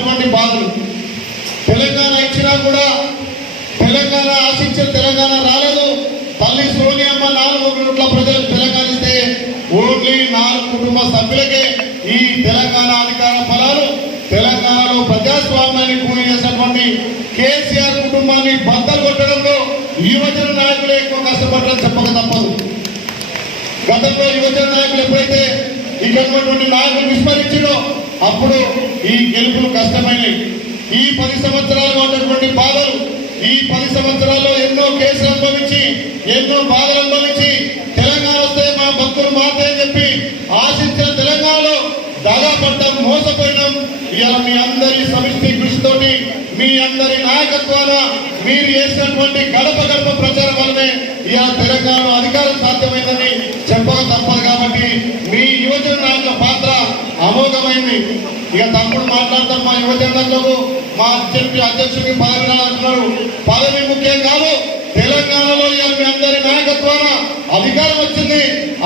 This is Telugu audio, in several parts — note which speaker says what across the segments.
Speaker 1: పడ్డటువంటి బాధలు. తెలంగాణ ఇచ్చినా కూడా తెలంగాణ ఆశించిన తెలంగాణ రాలేదు. తల్లి సోనియమ్మ నాలుగు కోట్ల ప్రజలకు తెలంగాణ ఇస్తే ఓన్లీ నాలుగు కుటుంబ సభ్యులకే ఈ తెలంగాణ అధికార ఫలాలు తెలంగాణలో ప్రజాస్వామ్యాన్ని కూలి చేసినటువంటి కేసీఆర్ కుటుంబాన్ని బద్దలు కొట్టడంలో యువజన నాయకులే ఎక్కువ కష్టపడ్డారని చెప్పక తప్పదు. గతంలో యువజన నాయకులు ఎప్పుడైతే ఇక్కడ ఉన్నటువంటి నాయకులు విస్మరించారో అప్పుడు ఈ గెలుపులు కష్టమైనవి. ఈ పది సంవత్సరాలు ఉన్నటువంటి బాధలు ఈ పది సంవత్సరాల్లో ఎన్నో కేసులు అనుభవించి ఎన్నో బాధలు అనుభవించి తెలంగాణ వస్తే మా భక్తులు మాతే చెప్పి ఆశించిన తెలంగాణలో దాదాపడ్డం మోసపోయినాం. ఇలా మీ అందరి సమిష్టి కృషితోటి మీ అందరి నాయకత్వాన మీరు చేసినటువంటి గడప గడప ప్రచారం వల్లనే ఇలా తెలంగాణ అధికారం సాధ్యమైందని చెప్పక తప్పదు కాబట్టి మీ యువజన నాయకుల పాత్ర అమోఘమైంది. ఇక తమ్ముడు మాట్లాడతాం మా యువజనులకు మా అధ్యక్షుడి అధ్యక్షుడికి పదవి రాస్తున్నారు పదవి ముఖ్యం కాదు తెలంగాణలో మీ అందరి నాయకత్వాన అధికారం వచ్చింది.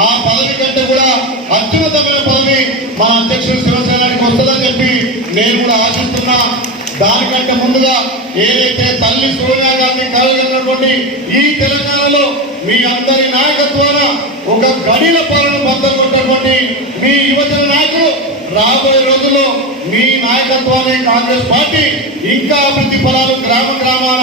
Speaker 1: ఆ పదవి కంటే కూడా అత్యున్నతమైన పదవి మా అధ్యక్షుడు శివసేనానికి వస్తుందని చెప్పి నేను కూడా ఆశిస్తున్నా. దానికంటే ముందుగా ఏదైతే తల్లి సోనియా గాంధీ కలగలిగినటువంటి ఈ తెలంగాణలో మీ అందరి నాయకత్వాన ఒక గడిల పాలన బద్దలు కొట్టినటువంటి మీ యువజన నాయకులు రాబోయే రోజుల్లో మీ నాయకత్వాన్ని కాంగ్రెస్ పార్టీ ఇంకా అభివృద్ధి ఫలాలు గ్రామ గ్రామాన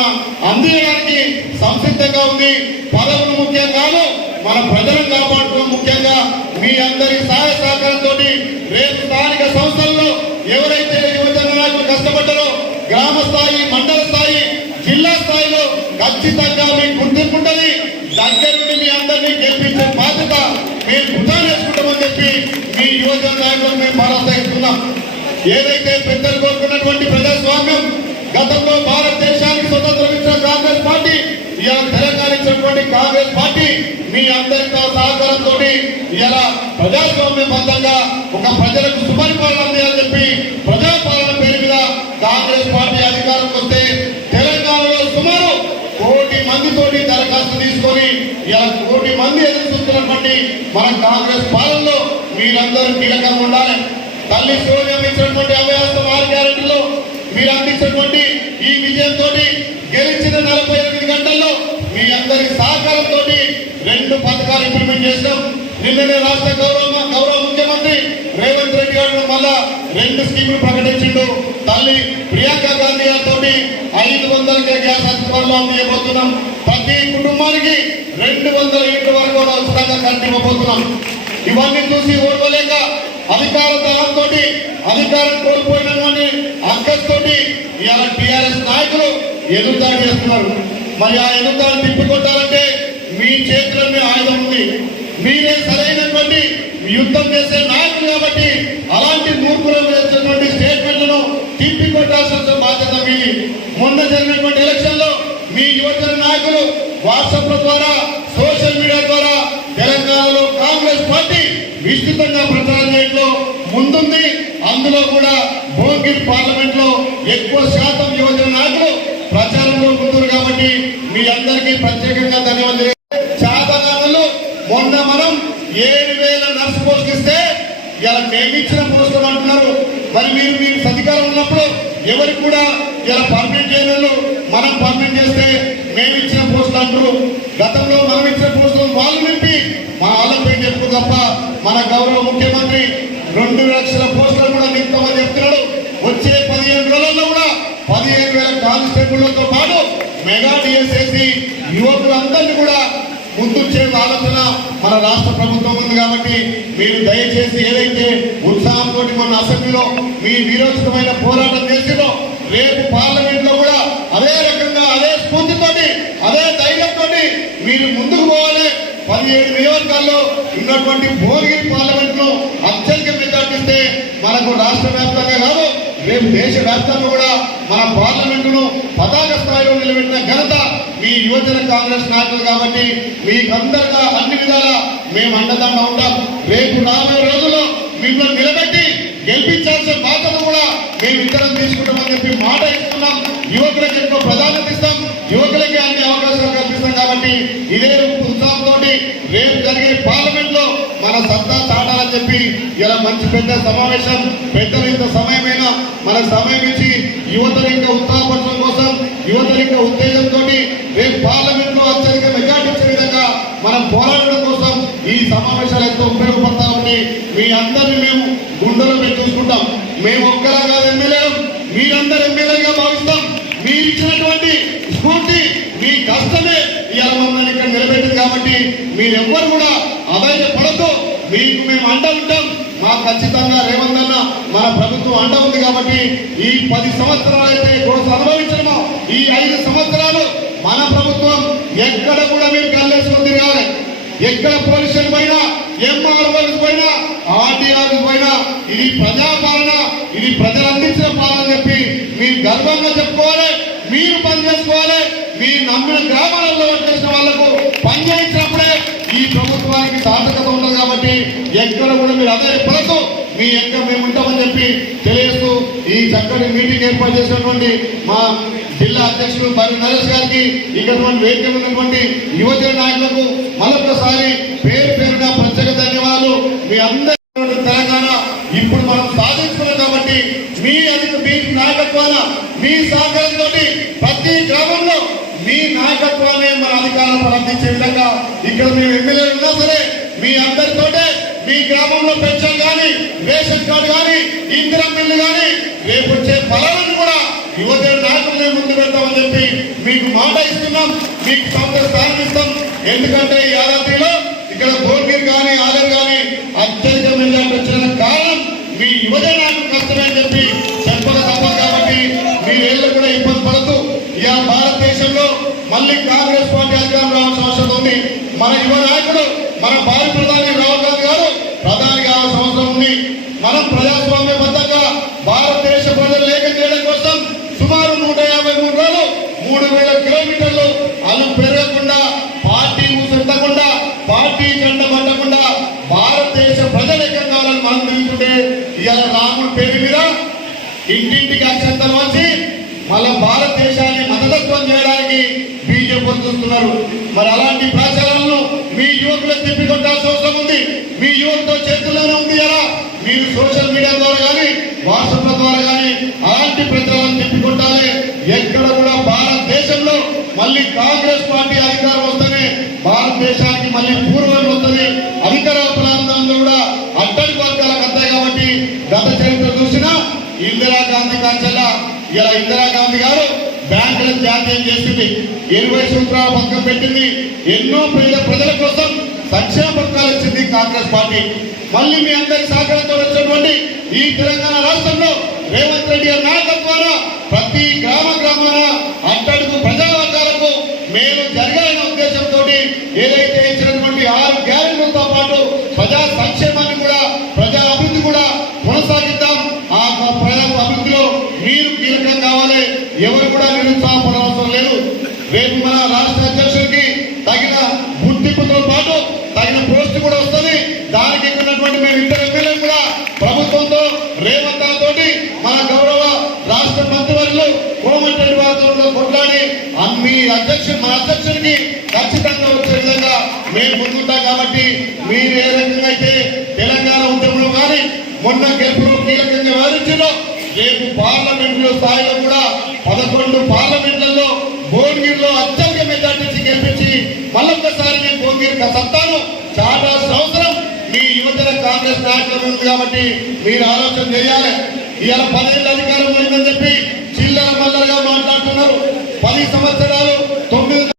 Speaker 1: అందించడానికి సంసిద్ధంగా ఉంది. పదవులు ముఖ్యం కాదు మన ప్రజలను కాపాడుకోవడం ముఖ్యంగా మీ అందరి సహాయ సహకారంతో రేపు స్థానిక సంస్థల్లో ఎవరైతే యువజన నాయకులు కష్టపడ్డారో గ్రామ స్థాయి మండల స్థాయి జిల్లా స్థాయిలో ఖచ్చితంగా మీకు గుర్తింపు ఉంటుంది. దగ్గరుండి మీ అందరి చెప్పి మీ యువజన నాయకులు మేము భరోసా ఏదైతే పెద్దలు కోరుకున్నటువంటి ప్రజాస్వామ్యం గతంలో భారతదేశానికి స్వతంత్రం ఇచ్చిన కాంగ్రెస్ పార్టీ ఇవాళ తెలంగాణ ఇచ్చినటువంటి కాంగ్రెస్ పార్టీ మీ అందరితో సహకారంతో ఇలా ప్రజాస్వామ్యబద్ధంగా ఒక ప్రజలకు సుపరిపాలన అందియాలని చెప్పి ప్రజాపాలన పేరు మీద కాంగ్రెస్ పార్టీ అధికారంకి వస్తే తెలంగాణలో సుమారు కోటి మందితోటి దరఖాస్తు తీసుకొని ఇలా కోటి మంది ఎదురు చూస్తున్నటువంటి మన కాంగ్రెస్ పాలనలో మీరందరూ కీలకంగా ఉండాలి. తల్లి సోనియా ఇచ్చినటువంటి అభయాస్తం ఆరు గ్యారెంటీలో మీరు అందించినటువంటి ఈ విజయంతో గెలిచిన నలభై ఎనిమిది గంటల్లో మీ అందరి సహకారంతో రెండు పథకాలు ఇంప్లిమెంట్ చేసినాం. నిన్ననే రాష్ట్ర గౌరవ గౌరవ ముఖ్యమంత్రి రేవంత్ రెడ్డి గారు మళ్ళా రెండు స్కీములు ప్రకటించిండు. తల్లి ప్రియాంక గాంధీ గారితో ఐదు వందల గ్యాస్ అందుబాటులో అందజేయబోతున్నాం ప్రతి కుటుంబానికి రెండు వందల ఇంటి వరకు కూడా ఉచితంగా కట్టివ్వబోతున్నాం ఇవన్నీ చూసి ఓడవలేక అధికార దళంతో అధికారం కోల్పోయినటువంటి అంకస్తోటి ఇవాళ టిఆర్ఎస్ నాయకులు ఎదురుదాడి చేస్తున్నారు. మరి ఆ ఎదురుదాడి తిప్పికొట్టాలంటే మీ చేతిలోనే ఆయుధం ఉంది. మీరే సరైనటువంటి యుద్ధం చేసే నాయకులు కాబట్టి అలాంటి మూర్ఖులు చేసినటువంటి స్టేట్మెంట్లను తిప్పికొట్టాల్సిన బాధ్యత మీది. మొన్న జరిగినటువంటి ఎలక్షన్లో మీ యువజన నాయకులు వాట్సాప్ల ద్వారా సోషల్ మీడియా ద్వారా తెలంగాణలో కాంగ్రెస్ పార్టీ విస్తృతంగా ప్రచారం చేయడంలో ముందుంది. అందులో కూడా భోగిర్ పార్లమెంట్లో ఎక్కువ శాతం యువజన నాయకులు ప్రచారంలో ముందురు కాబట్టి మీ అందరికీ ప్రత్యేకంగా ధన్యవాదాలు చాతనాలు మొన్న మనం ఏడు వేల నర్సు పోస్టులు ఇస్తే ఇలా మేమిచ్చిన పోస్టులు అంటున్నారు. మరి మీరు మీరు సధికారం ఉన్నప్పుడు ఎవరికి కూడా ఇలా పర్మనెంట్ చేయలేదు మనం పర్మనెంట్ చేస్తే మేమిచ్చిన పోస్టులు అంటారు. గతంలో మనం ఇచ్చిన పోస్టులు వాళ్ళు నింపి మా వాళ్ళ మన గౌరవ ముఖ్యమంత్రి రెండు లక్షల పోస్టులు కూడా నింపమని చెప్తున్నాడు. వచ్చే పదిహేను రోజుల్లో కూడా పదిహేను వేల కానిస్టేబుళ్ళతో పాటు మెగా డిఎస్ఎస్సి యువకులందరినీ కూడా ముందుచ్చే ఆలోచన మన రాష్ట్ర ప్రభుత్వం ఉంది కాబట్టి మీరు దయచేసి ఏదైతే ఉత్సాహంతో మొన్న అసెంబ్లీలో మీ వీరోచితమైన పోరాటం చేసిందో రేపు పార్లమెంట్లో కూడా అదే రకంగా అదే స్ఫూర్తితోటి అదే ధైర్యంతో మీరు ముందుకు పోవాలి ఏడు నియోజకాల్లో ఉన్నటువంటి భోగిరి పార్లమెంట్ను అత్యధిక మెజార్టీస్తే మనకు రాష్ట్ర వ్యాప్తంగా కాదు రేపు దేశ వ్యాప్తంగా కూడా మన పార్లమెంటును పతాక స్థాయిలో నిలబెట్టిన ఘనత మీ యువజన కాంగ్రెస్ నాయకులు కాబట్టి మీకందరిగా అన్ని విధాలా మేము అండదంగా ఉంటాం. రేపు రాబోయే రోజుల్లో మిమ్మల్ని నిలబెట్టి గెలిపించాల్సిన బాధ్యత కూడా మేము ఇద్దరం తీసుకుంటామని చెప్పి మాట ఇస్తున్నాం. యువకులకు ఎక్కువ ప్రాధాన్యత ఇస్తాం. యువకులకి అన్ని అవకాశాలు కల్పిస్తాం కాబట్టి ఇదే ఏం జరిగే పార్లమెంట్లో మన సత్తా చాటాలని చెప్పి ఇలా మంచి పెద్ద సమావేశం పెద్దలు ఇంత సమయమైనా మన సమయం ఇచ్చి యువతను ఇంకా ఉత్సాహపరచడం కోసం యువతను ఇంకా ఉత్తేజంతో రేపు పార్లమెంట్లో అత్యధిక మెజార్టీ వచ్చే విధంగా మనం పోరాడడం కోసం ఈ సమావేశాలు ఎంతో ఉపయోగపడతా ఉండి మీ అందరిని మేము గుండెలో పెట్టి చూసుకుంటాం. మేము ఒక్కలా కాదు ఎమ్మెల్యేలు. మీరందరూ ఎమ్మెల్యేగా భావిస్తాం. మీరు ఇచ్చినటువంటి స్ఫూర్తి మీ కష్టమే. ఇవాళ మమ్మల్ని ఇక్కడ నిలబెట్టింది కాబట్టి మీరెవ్వరు కూడా అధైర్యపడద్దు మీకు మేము అండ ఉంటాం. మా ఖచ్చితంగా రేవంత్ అన్న మన ప్రభుత్వం అండ ఉంది కాబట్టి ఈ పది సంవత్సరాలు అయితే గొడవ అనుభవించడము. ఈ ఐదు సంవత్సరాలు మన ప్రభుత్వం ఎక్కడ కూడా మీరు కల్లేసుకుని తిరగాలి. ఎక్కడ పోలీసులకు పోయినా ఎంఆర్ఓలకు పోయినా ఆర్టీఆర్కి పోయినా ఇది ప్రజాపాలన ఇది ప్రజలు అందించిన పాలన చెప్పి మీరు గర్వంగా చెప్పుకోవాలి. మీరు పని చేసుకోవాలి. మీ నమ్మిన గ్రామాలలో వచ్చేసిన వాళ్ళకు పనిచేసినప్పుడే ఈ ప్రభుత్వానికి సార్థకత ఉండదు కాబట్టి ఎక్కడ కూడా మీరు అదే పడదు మీ ఎక్క మేము ఉంటామని చెప్పి తెలియజేస్తూ ఈ చక్కటి మీటింగ్ ఏర్పాటు చేసినటువంటి మా జిల్లా అధ్యక్షుడు మరి నరేష్ గారికి ఇక్కడ వేదిక ఉన్నటువంటి యువజన నాయకులకు మరొకసారి పేరు పేరున ప్రత్యేక ధన్యవాదాలు. మీ అందరి తెలంగాణ ఇప్పుడు మనం సాధించుకున్నాం కాబట్టి మీ అధిక మీ నాయకత్వాన మీ సహకారంతో ప్రతి గ్రామంలో మీ నాయకత్వాన్ని మన అధికారంలో అందించే విధంగా ఇక్కడ మేము ఎమ్మెల్యేలు ఉన్నా సరే మీ అందరితోటే మీ గ్రామంలో పెన్షన్ కానీ రేషన్ కార్డు కానీ ఇందిరా బిల్లు కానీ రేపు వచ్చే ఫలాలను కూడా యువత నాయకులనే ముందు పెడతామని చెప్పి మీకు మాట ఇస్తున్నాం మీకు సొంత స్థానం ఇస్తాం. ఎందుకంటే ఈ యాదాద్రిలో ఇక్కడ భువనగిరి కానీ ఆలయం కానీ అత్యధిక మెజార్టీ వచ్చిన కారణం మీ యువజన నాయకులు కష్టమే చెప్పి చెప్పక తప్ప కాబట్టి మీరేళ్ళు కూడా ఇబ్బంది పడుతూ ఇలా భారతదేశంలో మళ్ళీ కాంగ్రెస్ పార్టీ అధికారం రావాల్సిన అవసరం ఉంది. మన యువ నాయకుడు మన భారత ప్రధాని రాహుల్ గాంధీ గారు ప్రధాని కావాల్సిన అవసరం ఉంది. మనం ప్రజాస్వామ్యబద్ధంగా భారతదేశ ప్రజలు లేఖ చేయడం కోసం సుమారు నూట యాభై మూడు రోజులు మూడు వేల కిలోమీటర్లు అలు పెరగకుండా పార్టీ ఊసెత్తకుండా పార్టీ జెండ పట్టకుండా భారతదేశ ప్రజలు ఎక్కడ కావాలని మనం తెలుసుకుంటే ఇవాళ రాముడి పేరు మీద ఇంటింటికి అక్షంతలు వచ్చి మళ్ళా భారతదేశాన్ని మతతత్వం చేయడానికి బీజేపీ చూస్తున్నారు మరి అలాంటి ప్రచారాలను మీ యువకులకు తిప్పికొట్టాల్సిన అవసరం ఉంది. మీ యువతతో చేతుల్లోనే ఉంది ఎలా? మీరు సోషల్ మీడియా ద్వారా కానీ వాట్సాప్ ద్వారా కానీ అలాంటి ప్రచారాలను తిప్పికొట్టాలి. ఎక్కడ కూడా భారతదేశంలో మళ్ళీ కాంగ్రెస్ పార్టీ అధికారం వస్తేనే భారతదేశానికి మళ్ళీ పూర్వం వస్తుంది అధికార ప్రాంతంలో కూడా అడ్డంకి వర్గాలకు అంతాయి కాబట్టి గత చరిత్ర చూసినా ఇందిరాగాంధీ కాంచెల్లా ఇలా ఇందిరాగాంధీ గారు బ్యాంకులను జాతీయం చేసింది. ఇరవై సూత్రాల పథకం పెట్టింది. ఎన్నో పేద ప్రజల కోసం సంక్షేమ పథకాలు ఇచ్చింది కాంగ్రెస్ పార్టీ. మళ్ళీ మీ అందరి సహకారంతో వచ్చినటువంటి ఈ తెలంగాణ రాష్ట్రంలో రేవంత్ రెడ్డి గారి నాయకత్వాన ప్రతి గ్రామ గ్రామాన అట్టడుగు ప్రజావర్గాలకు మేలు జరగాలనే ఉద్దేశంతో ఏదైతే ఇచ్చినటువంటి ఆరు గ్యారెంటీలతో పాటు ప్రజా సంక్షేమాన్ని కూడా ప్రజా అభివృద్ధి కూడా కొనసాగిద్దాం. ఆ ప్రజా అభివృద్ధిలో మీరు కీలకం కావాలి. ఎవరు కూడా నిరుత్సాహపడవసరం లేదు. రేపు మన రాష్ట్ర అధ్యక్షుడికి తగిన గుర్తింపుతో పాటు తగిన పోస్ట్ కూడా వస్తుంది దానికి ఇక్కడ ఉన్నటువంటి మేము ఇద్దరు ఎమ్మెల్యేలు కూడా ప్రభుత్వంతో రేవంత్ తోటి మన గౌరవ రాష్ట్ర మంత్రివర్యులు కోమటిరెడ్డి కొట్లాడి మీ అధ్యక్షుడు మా అధ్యక్షుడికి ఖచ్చితంగా వచ్చే విధంగా మేము ముందుంటాం కాబట్టి మీరు ఏ రకంగా అయితే తెలంగాణ ఉద్యమంలో కానీ మొన్న గెలుపులో కీలకంగా వ్యవహరించారో రేపు పార్లమెంట్ స్థాయిలో కూడా పదకొండు పార్లమెంట్లలో భువనగిరిలో అత్యధిక మెజార్టీ గెలిపించి మళ్ళొక్కసారి మీ భువనగిరి సత్తాను చాలా సంవత్సరం మీ యువజన కాంగ్రెస్ నాయకులు ఉంది కాబట్టి మీరు ఆలోచన చేయాలి. ఇవాళ పదేళ్ళ అధికారం పోయిందని చెప్పి తొందరగా మాట్లాడుతున్నారు. పది సంవత్సరాలు తొమ్మిది